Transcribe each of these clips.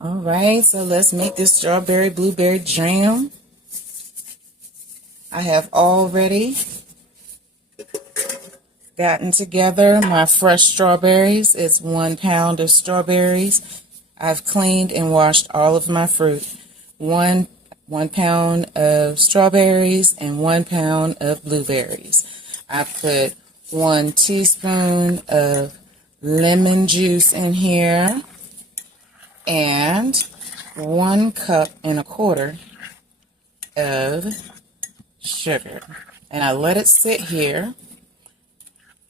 All right, so let's make this strawberry blueberry jam. I have already gotten together my fresh strawberries. It's 1 pound of strawberries. I've cleaned and washed all of my fruit. One pound of strawberries and 1 pound of blueberries. I put 1 teaspoon of lemon juice in here and 1 cup and a quarter of sugar. And I let it sit here,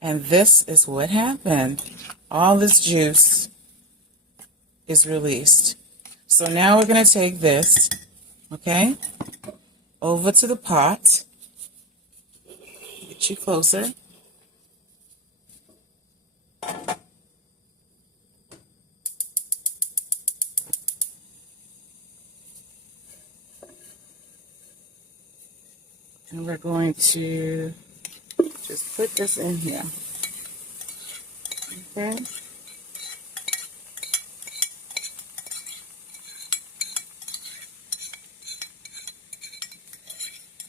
and this is what happened. All this juice is released. So now we're going to take this, okay, over to the pot. Get you closer. And we're going to just put this in here. Okay.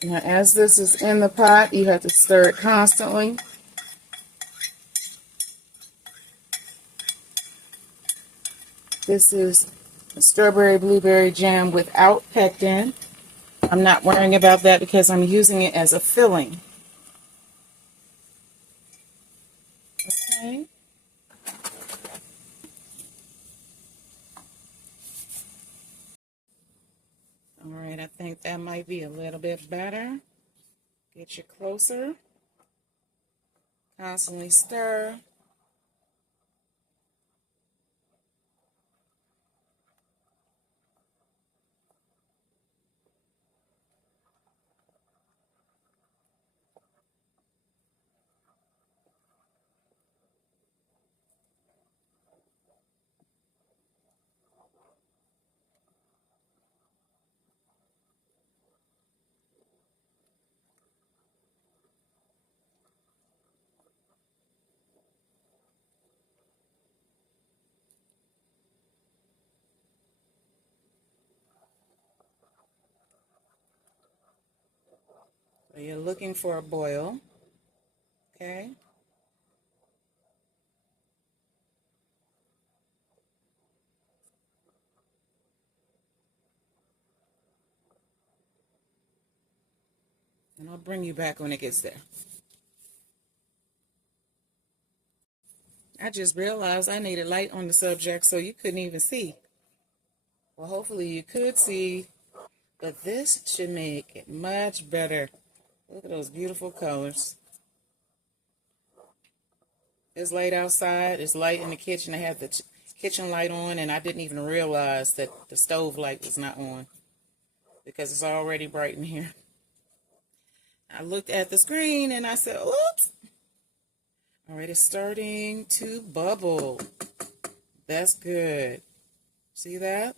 Now, as this is in the pot, you have to stir it constantly. This is a strawberry blueberry jam without pectin. I'm not worrying about that because I'm using it as a filling. Okay. All right, I think that might be a little bit better. Get you closer. Constantly stir. So you're looking for a boil. Okay. And I'll bring you back when it gets there. I just realized I needed light on the subject so you couldn't even see. Well, hopefully you could see, but this should make it much better. Look at those beautiful colors. It's light outside. It's light in the kitchen. I have the kitchen light on, and I didn't even realize that the stove light was not on because it's already bright in here. I looked at the screen and I said, oops. All right, it's starting to bubble. That's good. See that?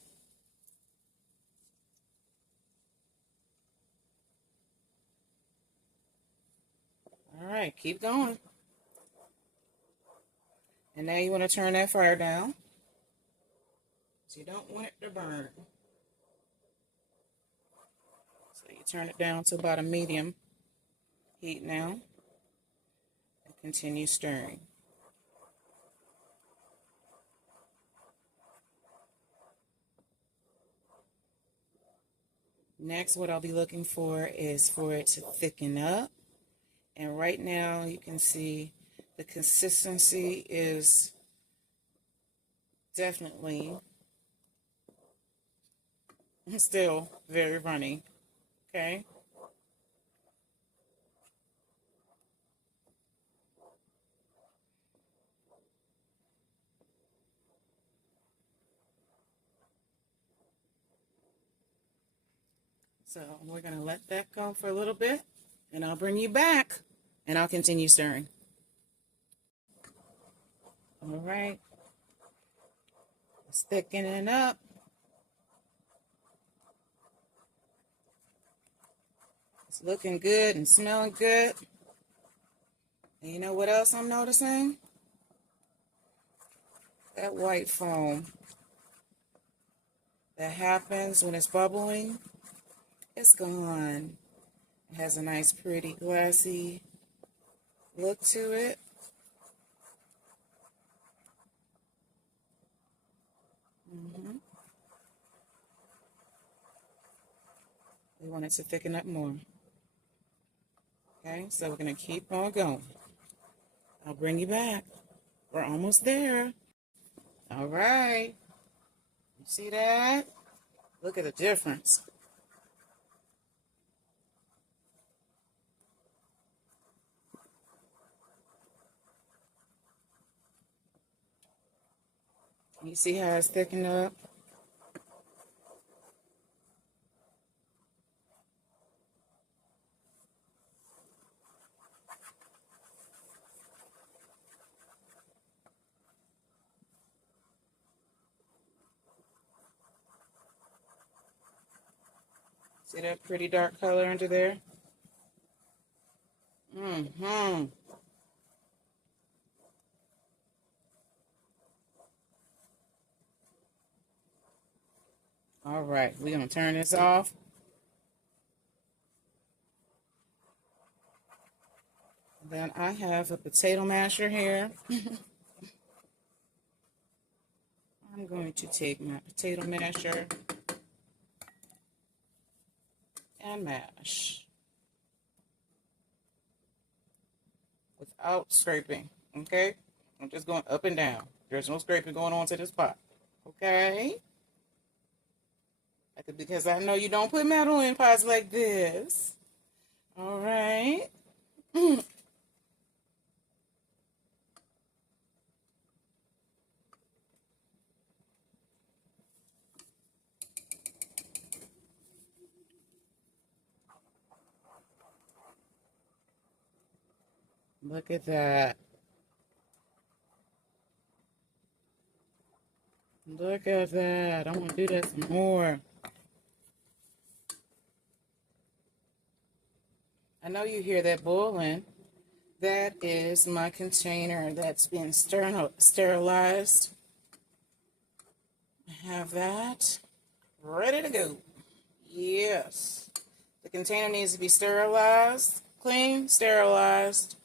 All right, keep going. And now you want to turn that fire down. So you don't want it to burn. So you turn it down to about a medium heat now. And continue stirring. Next, what I'll be looking for is for it to thicken up. And right now you can see the consistency is definitely still very runny. Okay. So we're going to let that go for a little bit, and I'll bring you back, and I'll continue stirring. All right. It's thickening up. It's looking good and smelling good. And you know what else I'm noticing? That white foam. that happens when it's bubbling, it's gone. It has a nice, pretty, glassy look to it. We want it to thicken up more. Okay, so we're going to keep on going. I'll bring you back. We're almost there. All right. You see that? Look at the difference. You see how it's thickened up? See that pretty dark color under there? Mm-hmm. All right, we're going to turn this off. Then I have a potato masher here. I'm going to take my potato masher and mash without scraping, okay? I'm just going up and down. There's no scraping going on to this pot, okay? Because I know you don't put metal in pots like this. All right. Look at that. Look at that. I'm going to do that some more. I know you hear that boiling. That is my container that's been sterilized. I have that ready to go. Yes. The container needs to be sterilized, clean, sterilized.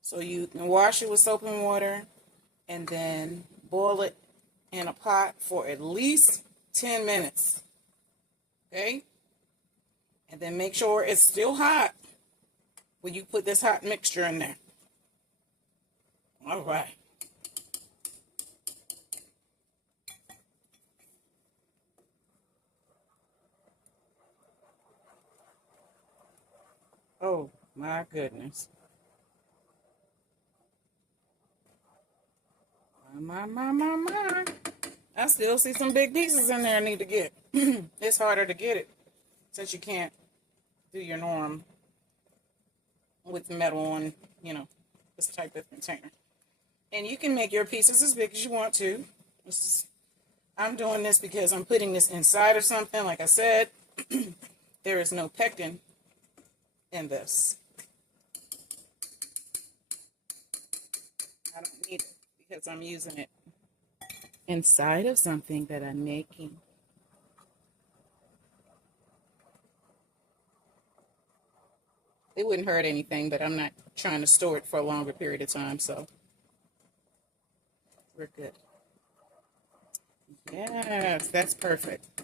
So you can wash it with soap and water and then boil it in a pot for at least 10 minutes. Okay? And then make sure it's still hot when you put this hot mixture in there. All right. Oh, my goodness. My. I still see some big pieces in there I need to get. It's harder to get it since you can't do your norm with metal on, this type of container. And you can make your pieces as big as you want to. I'm doing this because I'm putting this inside of something. Like I said, there is no pectin in this. I don't need it because I'm using it inside of something that I'm making. It wouldn't hurt anything, but I'm not trying to store it for a longer period of time, so we're good. Yes, that's perfect.